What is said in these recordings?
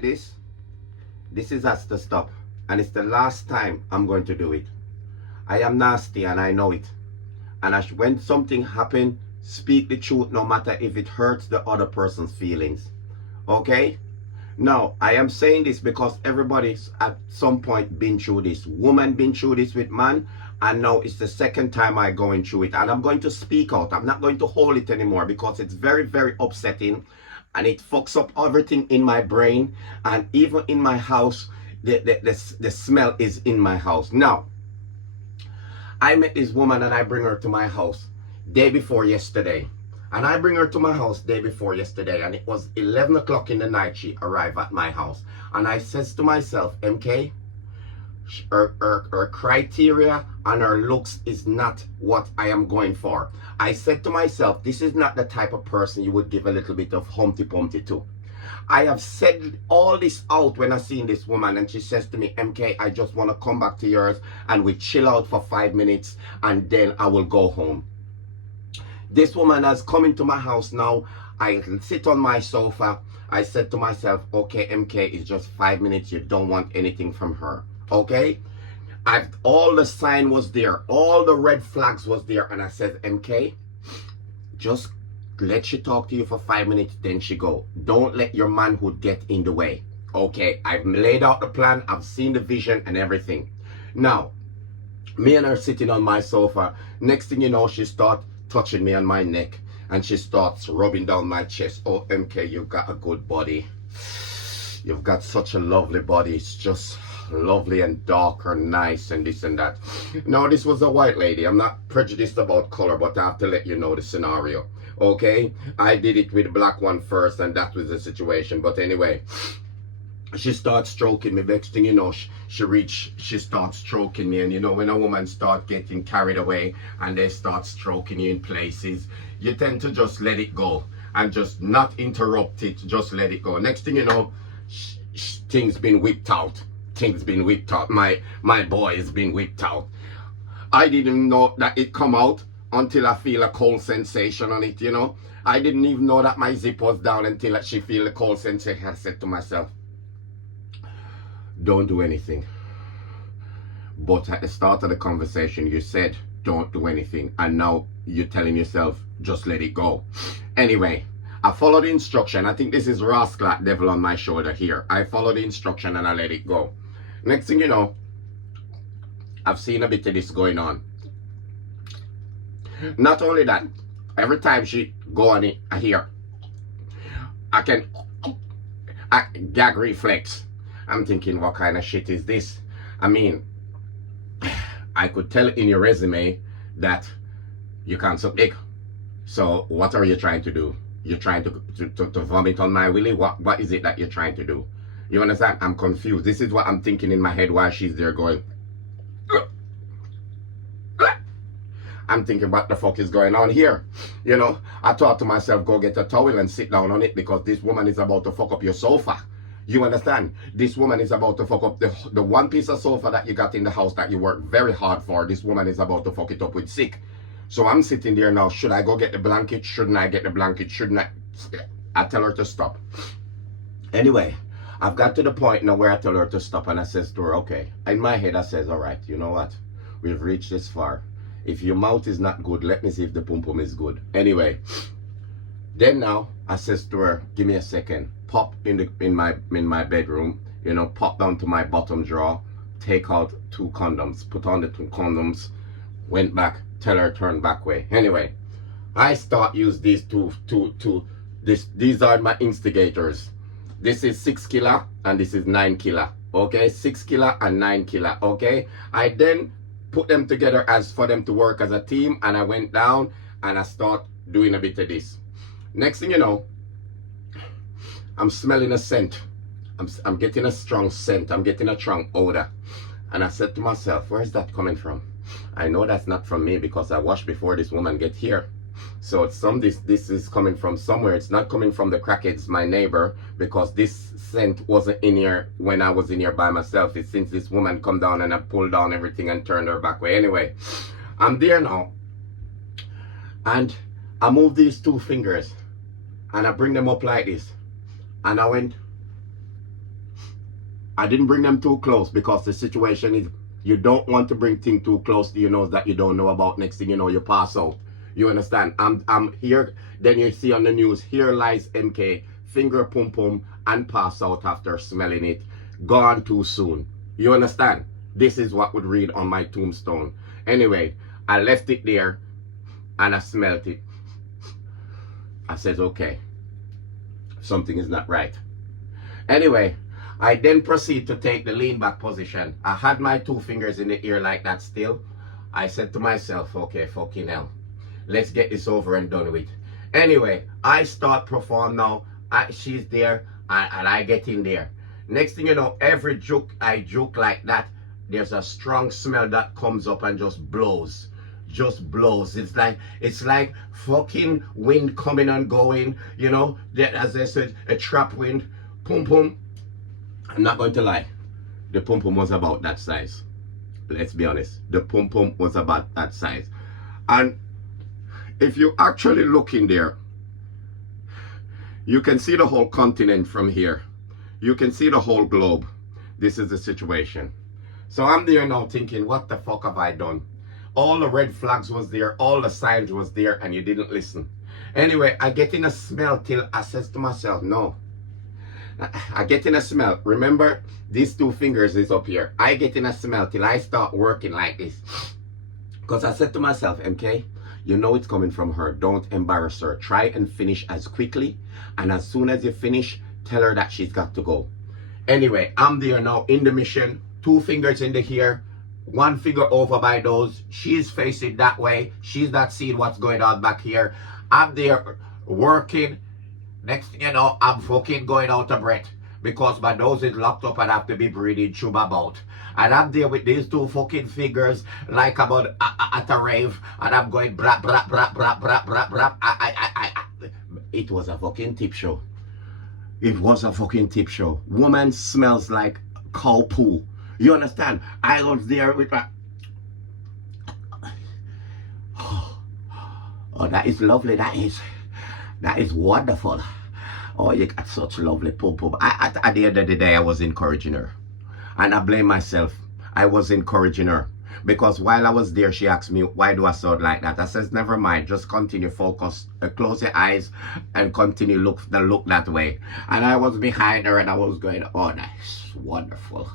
This is has to stop, and it's the last time I'm going to do it. I am nasty and I know it. And when something happen, speak the truth no matter if it hurts the other person's feelings. Okay? Now, I am saying this because everybody's at some point been through this. Woman been through this with man, and now it's the second time I going through it. And I'm going to speak out. I'm not going to hold it anymore because it's very, very upsetting. And it fucks up everything in my brain. And even in my house, the smell is in my house. Now, I met this woman and I bring her to my house day before yesterday. And I bring her to my house day before yesterday, and it was 11 o'clock in the night she arrived at my house. And I says to myself, MK, her criteria and her looks is not what I am going for. I said to myself, this is not the type of person you would give a little bit of Humpty Pumpty to. I have said all this out when I seen this woman, and she says to me, MK, I just want to come back to yours and we chill out for 5 minutes and then I will go home. This woman has come into my house now. I sit on my sofa. I said to myself, okay, MK, it's just 5 minutes. You don't want anything from her. Okay? All the sign was there. All the red flags was there. And I said, MK, just let she talk to you for 5 minutes, then she go. Don't let your manhood get in the way. Okay, I've laid out the plan. I've seen the vision and everything. Now, me and her sitting on my sofa. Next thing you know, she starts touching me on my neck, and she starts rubbing down my chest. Oh, MK, you've got a good body. You've got such a lovely body. It's just lovely and dark and nice and this and that. Now, this was a white lady. I'm not prejudiced about color, but I have to let you know the scenario. Okay? I did it with the black one first, and that was the situation. But anyway, she starts stroking me. Next thing you know, she starts stroking me. And you know, when a woman starts getting carried away and they start stroking you in places, you tend to just let it go and just not interrupt it. Just let it go. Next thing you know, things been whipped out. Things been whipped out. My boy has been whipped out. I didn't know that it come out until I feel a cold sensation on it, you know. I didn't even know that my zip was down until she feel a cold sensation. I said to myself, don't do anything. But at the start of the conversation, you said, don't do anything. And now you're telling yourself, just let it go. Anyway, I followed the instruction. I think this is rascal devil on my shoulder here. I followed the instruction and I let it go. Next thing you know, I've seen a bit of this going on. Not only that, every time she go on it, I hear, I gag reflex. I'm thinking, what kind of shit is this? I mean, I could tell in your resume that you can't suck dick. So what are you trying to do? You're trying to vomit on my willy? What is it that you're trying to do? You understand? I'm confused. This is what I'm thinking in my head while she's there going. I'm thinking, what the fuck is going on here? You know, I thought to myself, go get a towel and sit down on it because this woman is about to fuck up your sofa. You understand? This woman is about to fuck up the one piece of sofa that you got in the house that you worked very hard for. This woman is about to fuck it up with sick. So I'm sitting there now. Should I go get the blanket? Shouldn't I get the blanket? Shouldn't I? I tell her to stop. Anyway, I've got to the point now where I tell her to stop, and I says to her, okay. In my head, I says, all right, you know what? We've reached this far. If your mouth is not good, let me see if the pum pum is good. Anyway, then now I says to her, give me a second. Pop in my bedroom, you know, pop down to my bottom drawer, take out 2 condoms, put on the 2 condoms, went back, tell her turn back way. Anyway, I start use these these are my instigators. This is 6 killer and this is 9 killer. Okay, 6 killer and 9 killer. Okay, I then put them together as for them to work as a team, and I went down and I start doing a bit of this. Next thing you know, I'm smelling a scent. I'm getting a strong scent. I'm getting a strong odor. And I said to myself, where is that coming from? I know that's not from me because I washed before this woman get here. So it's this is coming from somewhere. It's not coming from the crackheads, my neighbor, because this scent wasn't in here when I was in here by myself. It's since this woman come down and I pulled down everything and turned her back way. Anyway, I'm there now. And I move these 2 fingers and I bring them up like this. And I went, I didn't bring them too close because the situation is you don't want to bring things too close to your nose that you don't know about. Next thing you know, you pass out. You understand? I'm here. Then you see on the news, here lies MK, finger pum pum, and pass out after smelling it. Gone too soon. You understand? This is what would read on my tombstone. Anyway, I left it there and I smelt it. I said, okay, something is not right. Anyway, I then proceed to take the lean back position. I had my two fingers in the ear like that still. I said to myself, okay, fucking hell, let's get this over and done with. Anyway, I start perform now. She's there and I get in there. Next thing you know, every juke I juke like that, there's a strong smell that comes up and just blows. Just blows. It's like fucking wind coming and going, you know, that, as I said, a trap wind. Pum pum. I'm not going to lie, the pum pum was about that size. Let's be honest, the pum pum was about that size. And if you actually look in there, you can see the whole continent from here. You can see the whole globe. This is the situation. So I'm there now thinking, what the fuck have I done? All the red flags was there, all the signs was there, and you didn't listen. Anyway, I get in a smell till I says to myself, no. I get in a smell. Remember, these two fingers is up here. I get in a smell till I start working like this. Because I said to myself, MK, you know it's coming from her. Don't embarrass her. Try and finish as quickly. And as soon as you finish, tell her that she's got to go. Anyway, I'm there now in the mission. Two fingers in the here. One finger over by those. She's facing that way. She's not seeing what's going on back here. I'm there working. Next thing you know, I'm fucking going out of breath because my nose is locked up and I have to be breathing through my mouth. And I'm there with these two fucking fingers like I'm at a rave and I'm going brap, brap, brap, brap, brap, brap, brap. It was a fucking tip show. It was a fucking tip show. Woman smells like cow poo. You understand? I was there with my... Oh, that is lovely. That is wonderful. Oh, you got such lovely pum-pum. At the end of the day, I was encouraging her. And I blame myself. I was encouraging her. Because while I was there, she asked me, why do I sound like that? I says, never mind. Just continue, focus. Close your eyes and continue look that way. And I was behind her and I was going, oh, that's wonderful.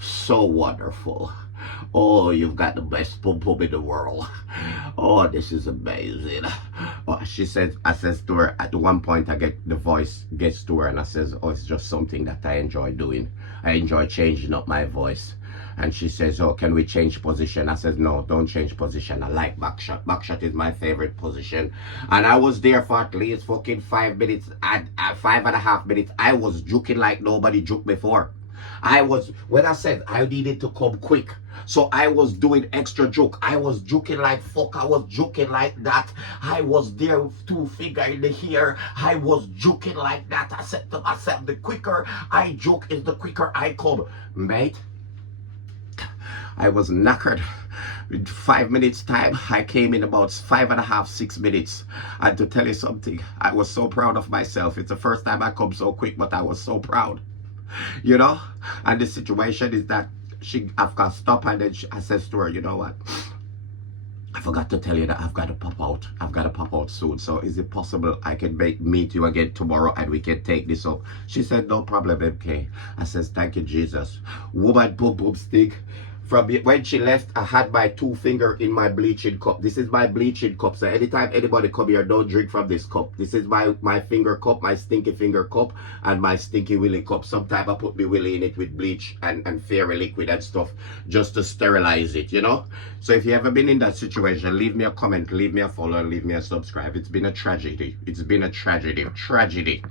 So wonderful. Oh, you've got the best pum-pum in the world. Oh, this is amazing. Oh, she said, I says to her, at one point I get the voice gets to her and I says, oh, it's just something that I enjoy doing. I enjoy changing up my voice. And she says, oh, can we change position? I said, no, don't change position. I like back shot. Back shot is my favorite position. And I was there for at least fucking 5 minutes, 5.5 minutes. I was juking like nobody juked before. When I said I needed to come quick, so I was doing extra juke. I was juking like fuck. I was juking like that. I was there with two fingers in the here. I was juking like that. I said to myself, the quicker I juke is the quicker I come. Mate, I was knackered. In 5 minutes time, I came in about 5.5, 6 minutes. And to tell you something, I was so proud of myself. It's the first time I come so quick, but I was so proud. You know, and the situation is that I've got to stop, and then I says to her, you know what, I forgot to tell you that I've got to pop out. I've got to pop out soon. So is it possible I can meet you again tomorrow and we can take this up? She said, no problem, MK. I says, thank you, Jesus. Woman, boom, boom, stick. From when she left, I had my two finger in my bleaching cup. This is my bleaching cup. So anytime anybody come here, don't drink from this cup. This is my finger cup, my stinky finger cup, and my stinky willy cup. Sometimes I put my willy in it with bleach and fairy liquid and stuff just to sterilize it, you know? So if you ever been in that situation, leave me a comment, leave me a follow, and leave me a subscribe. It's been a tragedy. It's been a tragedy. Tragedy.